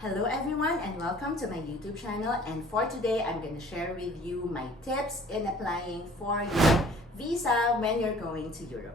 Hello everyone and welcome to my YouTube channel, and for today I'm going to share with you my tips in applying for your visa when you're going to Europe.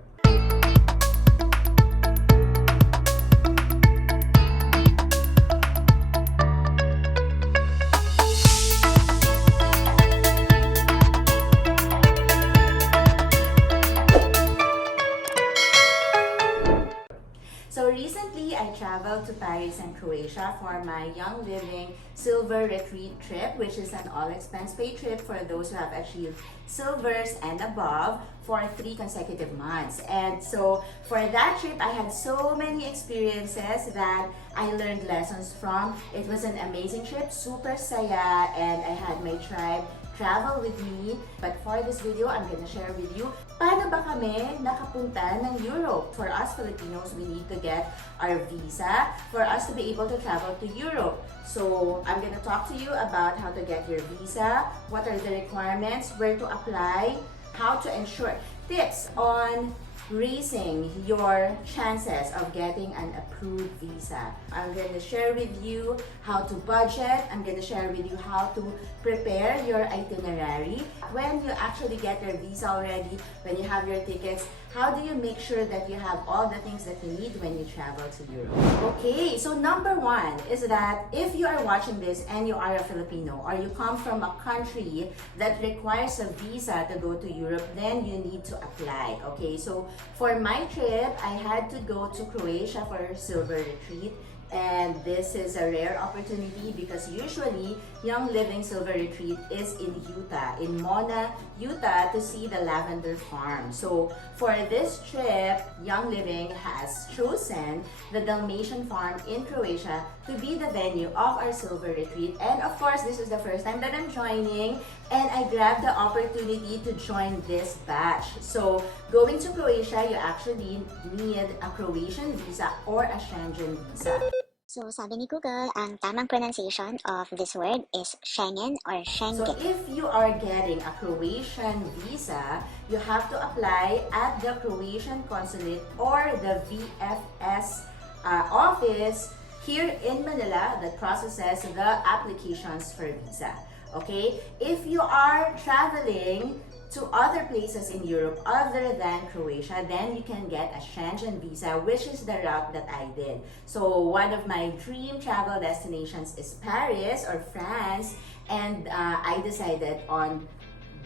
So recently, I traveled to Paris and Croatia for my Young Living Silver Retreat trip, which is an all-expense-paid trip for those who have achieved silvers and above for 3 consecutive months. And so for that trip, I had so many experiences that I learned lessons from. It was an amazing trip, super saya, and I had my tribe travel with me. But for this video, I'm gonna share with you paano ba kami nakapunta ng Europe. For us Filipinos, we need to get our visa for us to be able to travel to Europe. So I'm gonna talk to you about how to get your visa, what are the requirements, where to apply, how to ensure, tips on raising your chances of getting an approved visa. I'm going to share with you how to budget. I'm going to share with you how to prepare your itinerary. When you actually get your visa already, when you have your tickets, how do you make sure that you have all the things that you need when you travel to Europe? Okay, so number one is that if you are watching this and you are a Filipino or you come from a country that requires a visa to go to Europe, then you need to apply. Okay, so for my trip, I had to go to Croatia for a silver retreat. And this is a rare opportunity because usually Young Living Silver Retreat is in Utah, in Mona, Utah, to see the lavender farm. So for this trip, Young Living has chosen the Dalmatian farm in Croatia to be the venue of our silver retreat. And of course, this is the first time that I'm joining, and I grabbed the opportunity to join this batch. So going to Croatia, you actually need a Croatian visa or a Schengen visa. So, sabi ni Google, ang tamang pronunciation of this word is Schengen or Schengen. So, if you are getting a Croatian visa, you have to apply at the Croatian consulate or the VFS office here in Manila that processes the applications for visa. Okay? If you are traveling to other places in Europe other than Croatia, then you can get a Schengen visa, which is the route that I did. So one of my dream travel destinations is Paris or France, and I decided on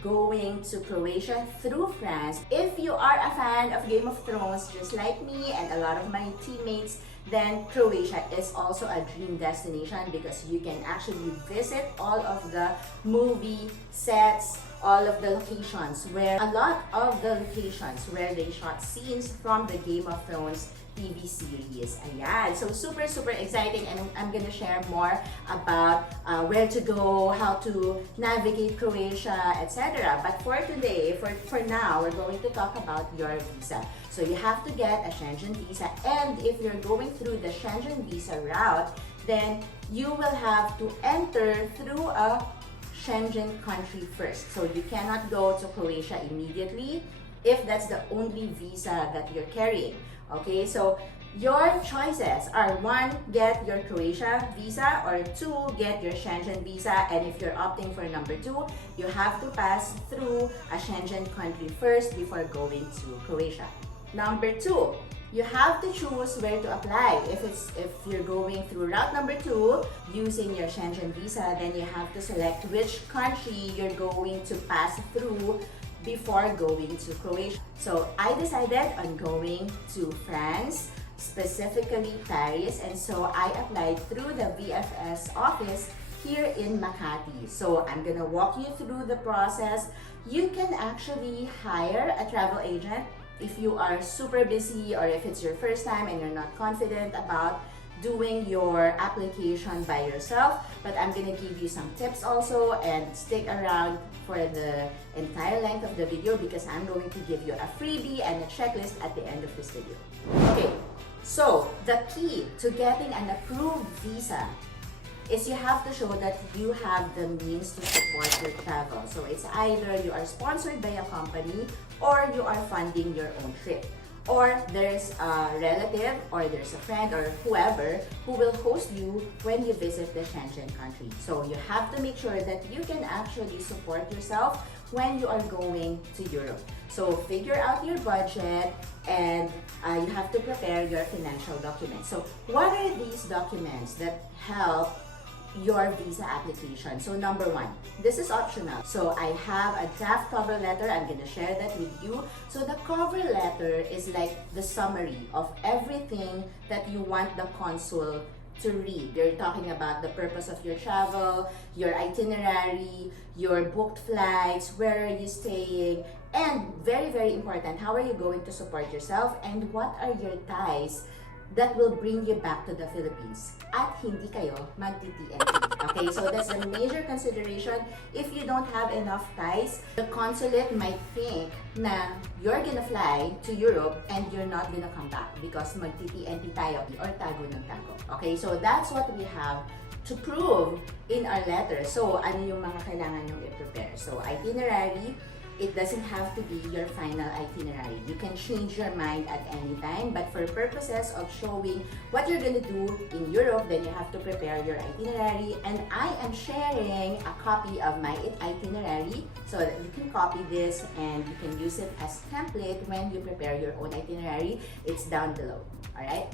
going to Croatia through France. If you are a fan of Game of Thrones, just like me and a lot of my teammates, then Croatia is also a dream destination because you can actually visit all of the movie sets, all of the locations where a lot of the locations where they shot scenes from the Game of Thrones TV series. Ayan. So super exciting, and I'm gonna share more about where to go, how to navigate Croatia, etc. But for today, for now, we're going to talk about your visa. So you have to get a Schengen visa, and if you're going through the Schengen visa route, then you will have to enter through a Schengen country first. So you cannot go to Croatia immediately if that's the only visa that you're carrying. Okay, so your choices are 1, get your Croatia visa, or 2, get your Schengen visa. And if you're opting for number 2, you have to pass through a Schengen country first before going to Croatia. Number 2, you have to choose where to apply. If you're going through route number 2 using your Schengen visa, then you have to select which country you're going to pass through before going to Croatia. So I decided on going to France, specifically Paris, and so I applied through the VFS office here in Makati. So I'm gonna walk you through the process. You can actually hire a travel agent if you are super busy, or if it's your first time and you're not confident about doing your application by yourself. But I'm gonna give you some tips also, and stick around for the entire length of the video because I'm going to give you a freebie and a checklist at the end of this video. Okay, so the key to getting an approved visa is you have to show that you have the means to support your travel. So it's either you are sponsored by a company or you are funding your own trip. or there's a relative or there's a friend or whoever who will host you when you visit the Schengen country. So you have to make sure that you can actually support yourself when you are going to Europe. So figure out your budget, and you have to prepare your financial documents. So what are these documents that help your visa application? So number one, this is optional. So I have a draft cover letter. I'm gonna share that with you. So the cover letter is like the summary of everything that you want the consul to read. You're talking about the purpose of your travel, your itinerary, your booked flights, where are you staying, and very, very important, how are you going to support yourself, and what are your ties that will bring you back to the Philippines at hindi kayo mag-TTNT. Okay, so that's a major consideration. If you don't have enough ties, the consulate might think na you're gonna fly to Europe and you're not gonna come back because mag-TTNT tayo or tago ng tago. Okay, so that's what we have to prove in our letter. So, ano yung mga kailangan yung i-prepare? So, itinerary. It doesn't have to be your final itinerary. You can change your mind at any time, but for purposes of showing what you're gonna do in Europe, then you have to prepare your itinerary. And I am sharing a copy of my itinerary so that you can copy this and you can use it as template when you prepare your own itinerary. It's down below, all right?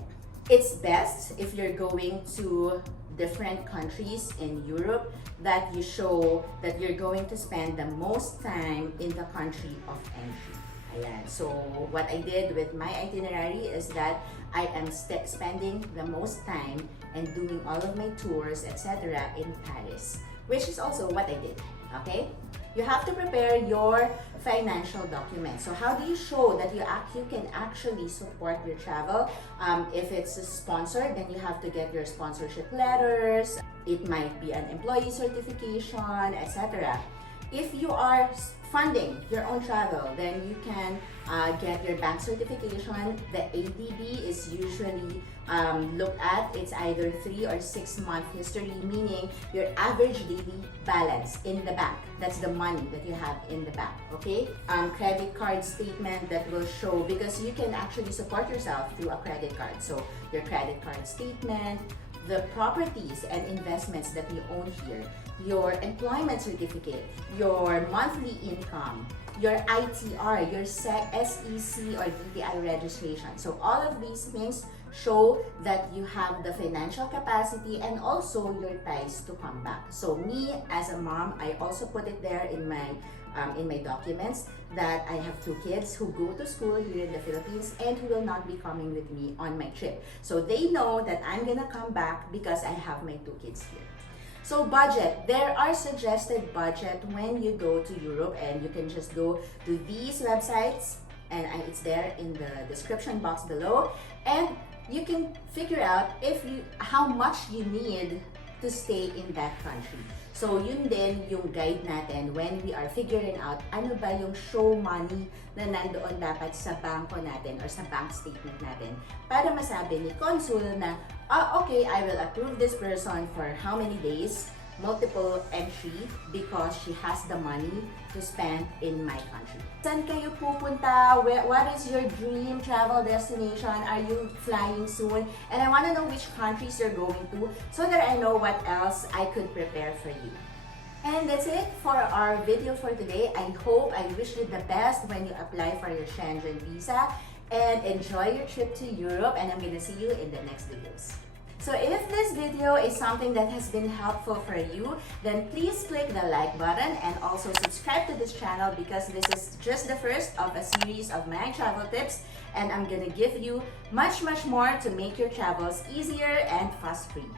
It's best if you're going to different countries in Europe that you show that you're going to spend the most time in the country of entry. Ayan. So, what I did with my itinerary is that I am spending the most time and doing all of my tours, etc. in Paris, which is also what I did. Okay? You have to prepare your financial documents. So how do you show that you can actually support your travel? If it's a sponsor, then you have to get your sponsorship letters. It might be an employee certification, etc. If you are funding your own travel, then you can get your bank certification. The ADB is usually looked at. It's either 3 or 6 month history, meaning your average daily balance in the bank. That's the money that you have in the bank, okay? Credit card statement that will show, because you can actually support yourself through a credit card. So your credit card statement, the properties and investments that you own here, your employment certificate, your monthly income, your ITR, your SEC or DTI registration. So all of these things show that you have the financial capacity and also your ties to come back. So me as a mom, I also put it there in my documents that I have 2 kids who go to school here in the Philippines and who will not be coming with me on my trip. So they know that I'm gonna come back because I have my 2 kids here. So budget, there are suggested budget when you go to Europe, and you can just go to these websites, and it's there in the description box below, and you can figure out how much you need to stay in that country. So yun din yung guide natin when we are figuring out ano ba yung show money na nandoon dapat sa bangko natin or sa bank statement natin para masabi ni consul na, okay, I will approve this person for how many days, multiple entry, because she has the money to spend in my country. Saan kayo pupunta? What is your dream travel destination? Are you flying soon? And I want to know which countries you're going to so that I know what else I could prepare for you. And that's it for our video for today. I wish you the best when you apply for your Schengen Visa, and enjoy your trip to Europe, and I'm gonna see you in the next videos. So if this video is something that has been helpful for you, then please click the like button and also subscribe to this channel, because this is just the first of a series of my travel tips, and I'm gonna give you much more to make your travels easier and fuss-free.